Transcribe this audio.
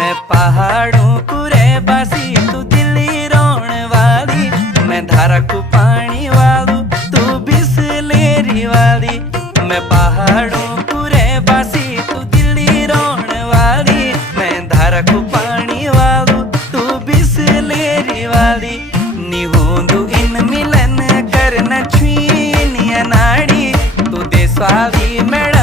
मैं पहाड़ों को रहवासी, तू दिल्ली रोण वाली। मैं धारा को पानी वालू, तू बिसलेरी वाली। मैं पहाड़ों को रहवासी, तू दिल्ली रोण वाली। मैं धारा को पानी वालू, तू बिसलेरी वाली। निहोंदू इन मिलन करना छुई नाड़ी, तू देश वाली मेरा